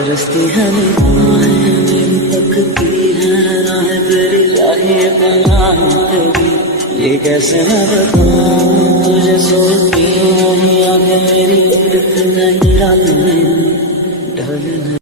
रस्ती है मेरी तकती है राह तेरी चाहिए पनाह तेरी, ये कैसे मैं बताऊं तुझे सोचती हूँ आगे मेरी नहीं रात में ढल